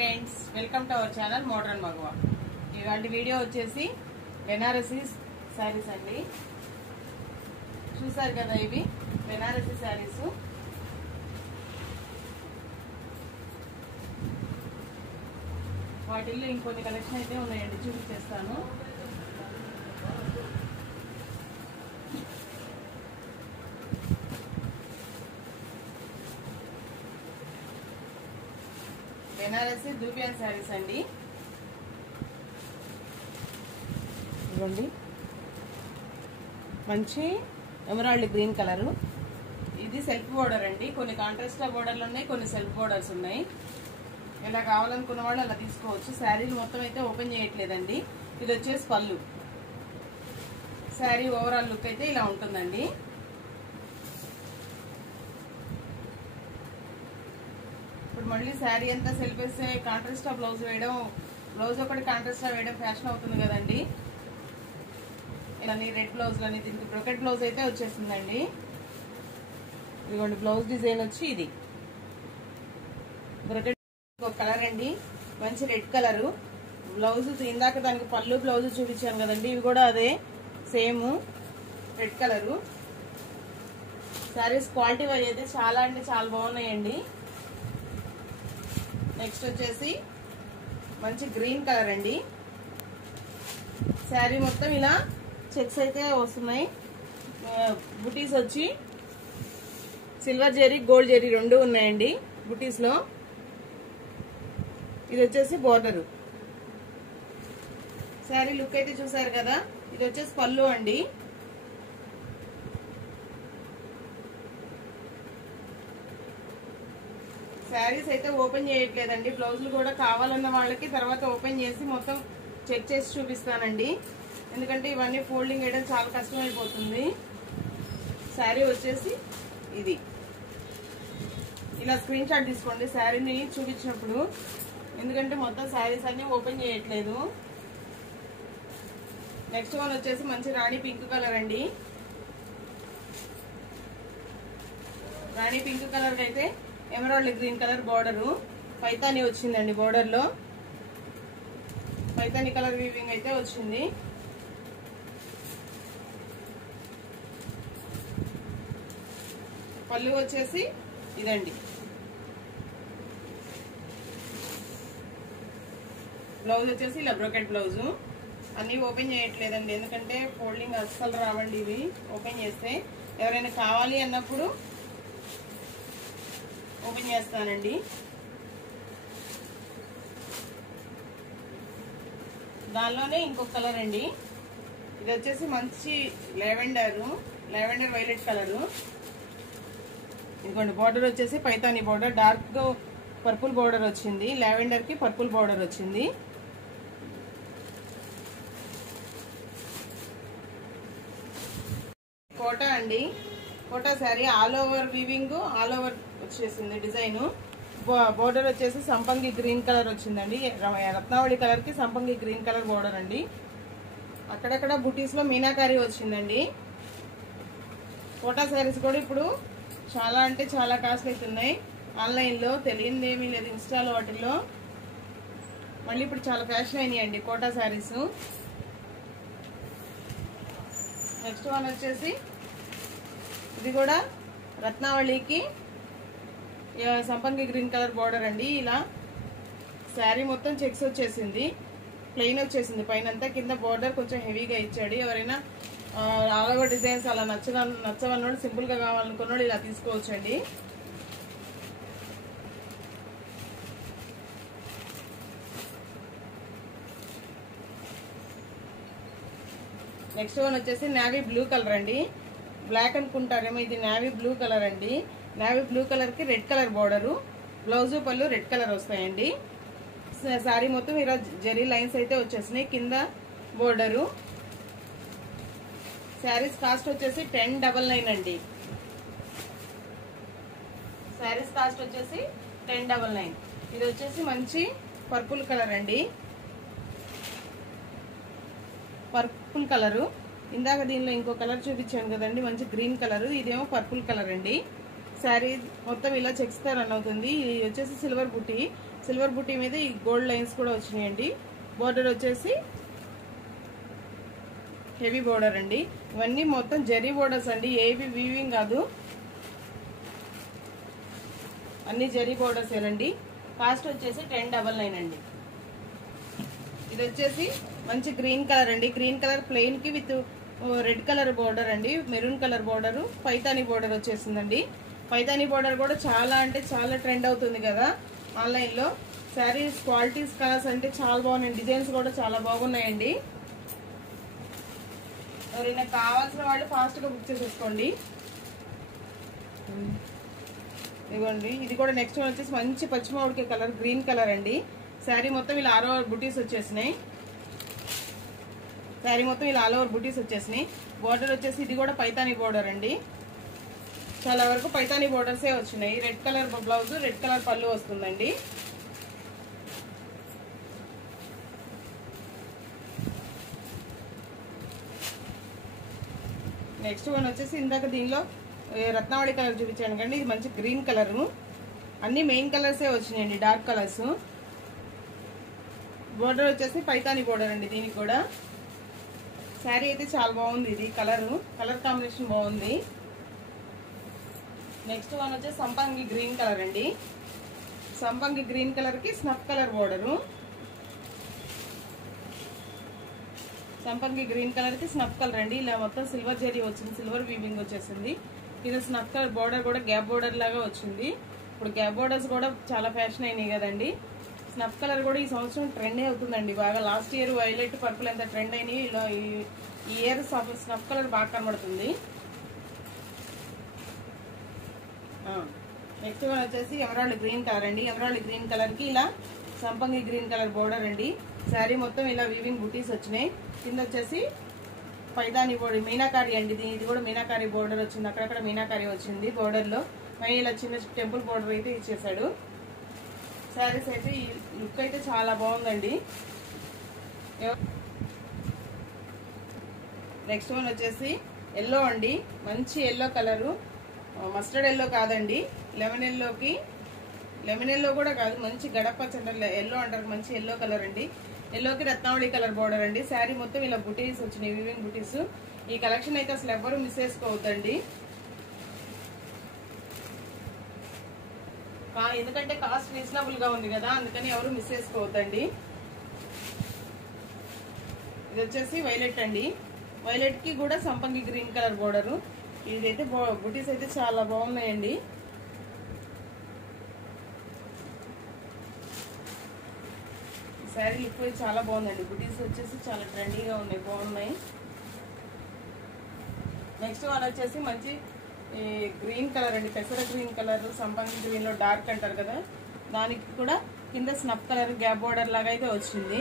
Friends, welcome to our channel modern మగువా. ఇవాళ video వచ్చేసి బెనారసీ శారీస్ అండి. చూసారు కదా, ఇవి బెనారసీ శారీస్. వాటిల్లో ఇంకొన్ని కలెక్షన్ అయితే ఉన్నాయండి, చూపించేస్తాను. బెనారసీ దూపియాన్ శారీస్ అండి. ఇదిగోండి, మంచి ఎమరాల్డ్ గ్రీన్ కలరు. ఇది సెల్ఫ్ బోర్డర్ అండి. కొన్ని కాంట్రాస్ట్ బోర్డర్లు ఉన్నాయి, కొన్ని సెల్ఫ్ బోర్డర్స్ ఉన్నాయి. ఇలా కావాలనుకున్న వాళ్ళు అలా తీసుకోవచ్చు. శారీలు మొత్తం అయితే ఓపెన్ చేయట్లేదండి. ఇది వచ్చేసి పళ్ళు. శారీ ఓవరాల్ లుక్ అయితే ఇలా ఉంటుందండి. ఇప్పుడు మళ్ళీ శారీ అంతా సెల్ఫ్ వేస్తే కాంట్రాస్ట్ బ్లౌజ్ వేయడం, బ్లౌజ్ ఒకటి కాంట్రాస్ట్ వేయడం ఫ్యాషన్ అవుతుంది కదండి. ఇలా రెడ్ బ్లౌజ్లని, దీనికి బ్రొకెట్ బ్లౌజ్ అయితే వచ్చేసిందండి. ఇదిగోండి, బ్లౌజ్ డిజైన్ వచ్చి ఇది బ్రొకెట్ ఒక కలర్ అండి, మంచి రెడ్ కలరు. బ్లౌజ్ ఇందాక దానికి పళ్ళు బ్లౌజ్ చూపించాను కదండి, ఇవి కూడా అదే same red colour. Saris quality wise అయితే చాలా అంటే చాలా బాగున్నాయండి. నెక్స్ట్ వచ్చేసి మంచి గ్రీన్ కలర్ అండి. శారీ మొత్తం ఇలా చెక్స్ అయితే వస్తున్నాయి. బుటీస్ వచ్చి సిల్వర్ జెరీ, గోల్డ్ జెరీ రెండు ఉన్నాయండి బుటీస్ లో. ఇది వచ్చేసి బోర్డరు. శారీ లుక్ అయితే చూసారు కదా. ఇది వచ్చేసి పళ్ళు అండి. శారీస్ అయితే ఓపెన్ చేయట్లేదండి. బ్లౌజులు కూడా కావాలన్న వాళ్ళకి తర్వాత ఓపెన్ చేసి మొత్తం చెక్ చేసి చూపిస్తానండి. ఎందుకంటే ఇవన్నీ ఫోల్డింగ్ చేయడం చాలా కష్టమైపోతుంది. శారీ వచ్చేసి ఇది. ఇలా స్క్రీన్ షాట్ తీసుకోండి శారీని చూపించినప్పుడు, ఎందుకంటే మొత్తం శారీస్ అన్ని ఓపెన్ చేయట్లేదు. నెక్స్ట్ వన్ వచ్చేసి మంచి రాణి పింక్ కలర్ అండి. రాణి పింక్ కలర్ అయితే emerald green colour border, Paithani వచ్చిందండి. బోర్డర్ లో పైతాని కలర్ వీవింగ్ అయితే వచ్చింది. పళ్ళు వచ్చేసి ఇదండి. బ్లౌజ్ వచ్చేసి ఇలా బ్రోకెట్ బ్లౌజు. అన్ని ఓపెన్ చేయట్లేదండి, ఎందుకంటే ఫోల్డింగ్ అస్సలు రావండి ఇవి ఓపెన్ చేస్తే. ఎవరైనా కావాలి అన్నప్పుడు ఓపెన్ చేస్తానండి. దానిలోనే ఇంకొక కలర్ అండి. ఇది వచ్చేసి మంచి లెవెండర్ వైలెట్ కలరు. ఇంకోండి, బోర్డర్ వచ్చేసి Paithani border, dark purple border వచ్చింది. లావెండర్ కి పర్పుల్ బోర్డర్ వచ్చింది. కోటా అండి. Kota sari all over weaving, all over వచ్చేసింది డిజైన్. బోర్డర్ వచ్చేసి సంపంగి గ్రీన్ కలర్ వచ్చిందండి. రత్నావళి కలర్ కి సంపంగి గ్రీన్ కలర్ బోర్డర్ అండి. అక్కడక్కడ బుటీస్ లో మీనాకారి వచ్చిందండి. కోటా శారీస్ కూడా ఇప్పుడు చాలా అంటే చాలా కాస్ట్ అవుతున్నాయి. ఆన్లైన్ లో తెలియనిది ఏమీ లేదు, ఇన్స్టాలో వాటిల్లో మళ్ళీ ఇప్పుడు చాలా ఫ్యాషన్ అయినాయండి కోటా శారీస్. నెక్స్ట్ వన్ వచ్చేసి ఇది కూడా రత్నావళికి సంపంగి గ్రీన్ కలర్ బోర్డర్ అండి. ఇలా శారీ మొత్తం చెక్స్ వచ్చేసింది, ప్లెయిన్ వచ్చేసింది పైనంతా. కింద బోర్డర్ కొంచెం హెవీగా ఇచ్చాడు. ఎవరైనా ఆల్ ఓవర్ డిజైన్స్ అలా నచ్చవన్నోడు, సింపుల్ గా కావాలనుకున్నాడు ఇలా తీసుకోవచ్చండి. నెక్స్ట్ వన్ వచ్చేసి నేవీ బ్లూ కలర్ అండి. బ్లాక్ అనుకుంటారేమో, ఇది నేవీ బ్లూ కలర్ అండి. నేవీ బ్లూ కలర్ కి రెడ్ కలర్ బోర్డరు, బ్లౌజు పళ్ళు రెడ్ కలర్ వస్తాయండి. శారీ మొత్తం ఇలా జెరీ లైన్స్ అయితే వచ్చేసినాయి. కింద బోర్డరు. శారీస్ కాస్ట్ వచ్చేసి 1099 అండి. శారీస్ కాస్ట్ వచ్చేసి 1099. ఇది వచ్చేసి మంచి పర్పుల్ కలర్ అండి. Purple colour. ఇందాక దీనిలో ఇంకో కలర్ చూపించాను కదండి, మంచి గ్రీన్ కలర్. ఇదేమో పర్పుల్ కలర్ అండి. శారీ మొత్తం ఇలా చెక్స్ తో రన్ అవుతుంది. ఇది వచ్చేసి సిల్వర్ బుట్టి. సిల్వర్ బుటీ మీద ఈ గోల్డ్ లైన్స్ కూడా వచ్చినాయండి. బోర్డర్ వచ్చేసి హెవీ బోర్డర్ అండి. ఇవన్నీ మొత్తం జరీ బోర్డర్స్ అండి, ఏవి వీవింగ్ కాదు, అన్ని జరీ బోర్డర్స్ ఏనండి. కాస్ట్ వచ్చేసి 1099 అండి. ఇది వచ్చేసి మంచి గ్రీన్ కలర్ అండి. గ్రీన్ కలర్ ప్లెయిన్ కి విత్ రెడ్ కలర్ బోర్డర్ అండి, maroon colour border, Paithani border వచ్చేసిందండి. పైతానీ బోర్డర్ కూడా చాలా అంటే చాలా ట్రెండ్ అవుతుంది కదా ఆన్లైన్ లో. శారీస్ క్వాలిటీస్ కలర్స్ అంటే చాలా బాగున్నాయి, డిజైన్స్ కూడా చాలా బాగున్నాయండి. ఎవరైనా కావాల్సిన వాళ్ళు ఫాస్ట్ గా బుక్ చేసేసుకోండి. ఇదిగోండి, ఇది కూడా నెక్స్ట్ వన్ వచ్చేసి మంచి పచ్చిమామిడికాయ కలర్, గ్రీన్ కలర్ అండి. శారీ మొత్తం ఇలా ఆల్ ఓవర్ బుటీస్ వచ్చేసినాయి. శారీ మొత్తం ఇలా ఆల్ ఓవర్ బుటీస్ వచ్చేసినాయి. బోర్డర్ వచ్చేసి ఇది కూడా పైతానీ బోర్డర్ అండి. చాలా వరకు పైతానీ బోర్డర్సే వచ్చినాయి. Red colour blouse, red colour పళ్ళు వస్తుందండి. నెక్స్ట్ వన్ వచ్చేసి ఇందాక దీనిలో రత్నావళి కలర్ చూపించాను కండి, ఇది మంచి గ్రీన్ కలరు. అన్ని మెయిన్ కలర్సే వచ్చినాయండి, డార్క్ కలర్స్. బోర్డర్ వచ్చేసి పైతానీ బోర్డర్ అండి దీనికి కూడా. శారీ అయితే చాలా బాగుంది, ఇది కలర్ కాంబినేషన్ బాగుంది. నెక్స్ట్ వన్ వచ్చేసి సంపంగి గ్రీన్ కలర్ అండి. సంపంగి గ్రీన్ కలర్ కి స్నఫ్ కలర్ బోర్డరు. సంపంగి గ్రీన్ కలర్ కి స్నఫ్ కలర్ అండి. ఇలా మొత్తం సిల్వర్ జరీ వచ్చింది, సిల్వర్ వీవింగ్ వచ్చేసింది. ఇది స్నఫ్ కలర్ బోర్డర్ కూడా గ్యాప్ బోర్డర్ లాగా వచ్చింది. ఇప్పుడు గ్యాప్ బోర్డర్స్ కూడా చాలా ఫ్యాషన్ అయినాయి కదండి. స్నఫ్ కలర్ కూడా ఈ సంవత్సరం ట్రెండ్ అవుతుందండి బాగా. లాస్ట్ ఇయర్ వైలెట్ పర్పుల్ ఎంత ట్రెండ్ అయినాయి, ఇలా ఈ ఇయర్ స్నఫ్ కలర్ బాగా కనబడుతుంది. నెక్స్ట్ వన్ వచ్చేసి ఎమరాల్డ్ గ్రీన్ కలర్ అండి. ఎమరాల్డ్ గ్రీన్ కలర్ కి ఇలా సంపంగి గ్రీన్ కలర్ బోర్డర్ అండి. శారీ మొత్తం ఇలా వీవింగ్ బుటీస్ వచ్చినాయి. కింద వచ్చేసి పైదాని బోర్డర్ మీనాకారి అండి. ఇది కూడా మీనాకారి బోర్డర్ వచ్చింది, అక్కడక్కడ మీనాకారి వచ్చింది బోర్డర్ లో. మరి ఇలా చిన్న టెంపుల్ బోర్డర్ అయితే ఇచ్చేసాడు. శారీస్ అయితే ఈ లుక్ అయితే చాలా బాగుందండి. నెక్స్ట్ వన్ వచ్చేసి ఎల్లో అండి, మంచి ఎల్లో కలరు, మస్టర్డ్ ఎల్లో కాదండి, లెమన్ ఎల్లో కూడా కాదు, మంచి గడప ఎల్లో అంటారు, మంచి ఎల్లో కలర్ అండి. ఎల్లోకి రత్నావళి కలర్ బోర్డర్ అండి. శారీ మొత్తం ఇలా బుటీస్ వచ్చినాయి, వీవింగ్ బుటీస్. ఈ కలెక్షన్ అయితే అసలు ఎవరు మిస్ చేసుకోవద్దండి, ఎందుకంటే కాస్ట్ రీజనబుల్ గా ఉంది కదా, అందుకని ఎవరు మిస్ చేసుకోవద్దండి. ఇది వచ్చేసి వైలెట్ అండి. వైలెట్ కి కూడా సంపంగి గ్రీన్ కలర్ బోర్డరు. ఇదైతే బుటీస్ అయితే చాలా బాగున్నాయండి. శారీ లుక్ చాలా బాగుందండి. బుటీస్ వచ్చేసి చాలా ట్రెండీగా ఉన్నాయి, బాగున్నాయి. నెక్స్ట్ వన్ వచ్చేసి మంచి గ్రీన్ కలర్ అండి, పెసర గ్రీన్ కలర్, సంపంగి గ్రీన్ లో డార్క్ అంటారు కదా, దానికి కూడా కింద స్నఫ్ కలర్ గ్యాప్ బోర్డర్ లాగా అయితే వచ్చింది.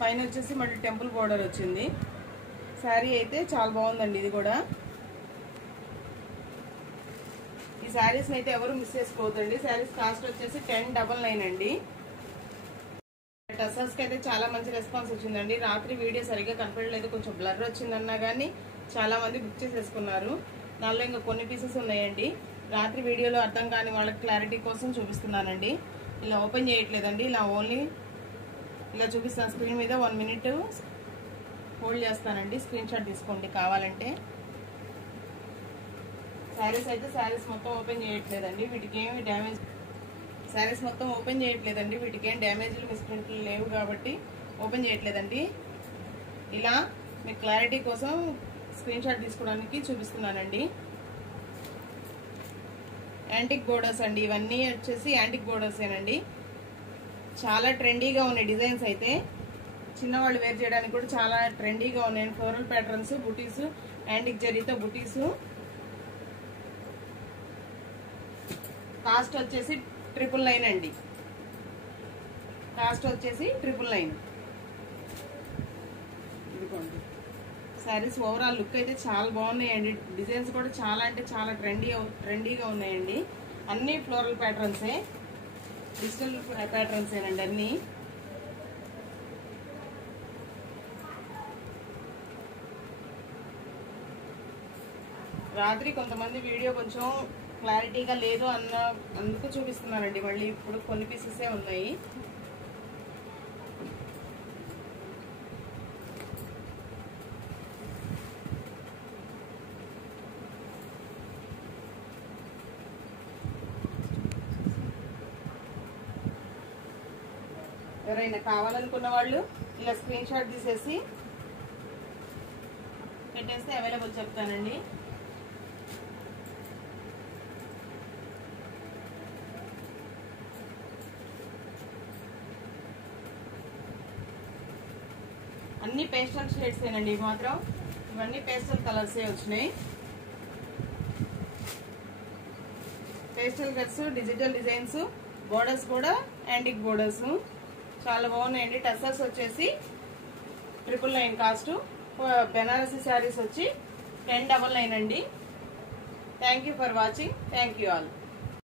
పైన వచ్చేసి మళ్ళీ టెంపుల్ బోర్డర్ వచ్చింది. శారీ అయితే చాలా బాగుందండి. ఇది కూడా ఈ శారీస్ అయితే ఎవరు మిస్ చేసుకోవద్దండి. శారీస్ కాస్ట్ వచ్చేసి 1099 అండి. టసల్స్ కి అయితే చాలా మంచి రెస్పాన్స్ వచ్చిందండి. రాత్రి వీడియో సరిగ్గా కనపడలేదు, కొంచెం బ్లర్ వచ్చిందన్నా కానీ చాలా మంది బుక్ చేసేసుకున్నారు. దానిలో ఇంకా కొన్ని పీసెస్ ఉన్నాయండి. రాత్రి వీడియోలో అర్థం కాని వాళ్ళకి క్లారిటీ కోసం చూపిస్తున్నానండి. ఇలా ఓపెన్ చేయట్లేదండి, ఇలా ఓన్లీ ఇలా చూపిస్తాను. స్క్రీన్ మీద 1 మినిట్ హోల్డ్ చేస్తానండి, స్క్రీన్ షాట్ తీసుకోండి కావాలంటే. శారీస్ అయితే శారీస్ మొత్తం ఓపెన్ చేయట్లేదండి, వీటికి ఏమి డ్యామేజ్, శారీస్ మొత్తం ఓపెన్ చేయట్లేదండి, వీటికి ఏం డ్యామేజ్లు మిస్ప్రింట్లు లేవు కాబట్టి ఓపెన్ చేయట్లేదండి. ఇలా మీకు క్లారిటీ కోసం స్క్రీన్ షాట్ తీసుకోవడానికి చూపిస్తున్నానండి. యాంటిక్ బోర్డర్స్ అండి, ఇవన్నీ వచ్చేసి యాంటిక్ బోర్డర్స్ ఏనండి. చాలా ట్రెండీగా ఉన్నాయి డిజైన్స్ అయితే, చిన్నవాళ్ళు వేర్ చేయడానికి కూడా చాలా ట్రెండీగా ఉన్నాయి. ఫ్లోరల్ ప్యాటర్న్స్, బుటీస్, యాంటిక్ జరీతో బుటీస్. కాస్ట్ వచ్చేసి 999 అండి. కాస్ట్ వచ్చేసి 999. ఇదిగోండి శారీస్ ఓవరాల్ లుక్ అయితే చాలా బాగున్నాయండి. డిజైన్స్ కూడా చాలా అంటే చాలా ట్రెండీగా ఉన్నాయండి. అన్ని ఫ్లోరల్ ప్యాటర్న్సే, డిజిటల్ ప్యాటర్న్స్ ఏనండి అన్ని. రాత్రి కొంతమంది వీడియో కొంచెం క్లారిటీగా లేదు అందుకు చూపిస్తున్నానండి. మళ్ళీ ఇప్పుడు కొన్ని పీసెసే ఉన్నాయి. ఎవరైనా కావాలనుకున్న వాళ్ళు ఇలా స్క్రీన్ షాట్ తీసేసి పెట్టేస్తే అవైలబుల్ చెప్తానండి. అన్ని పేస్టల్ షేడ్స్ ఏనండి. ఇవి మాత్రం ఇవన్నీ పేస్టల్ కలర్సే వచ్చినాయి. Pastel colours, digital designs, borders కూడా యాంటిక్ బోర్డర్స్ చాలా బాగున్నాయండి. టసర్స్ వచ్చేసి 999 కాస్ట్. బెనారసీ శారీస్ వచ్చి 1099 అండి. Thank you for watching. Thank you all.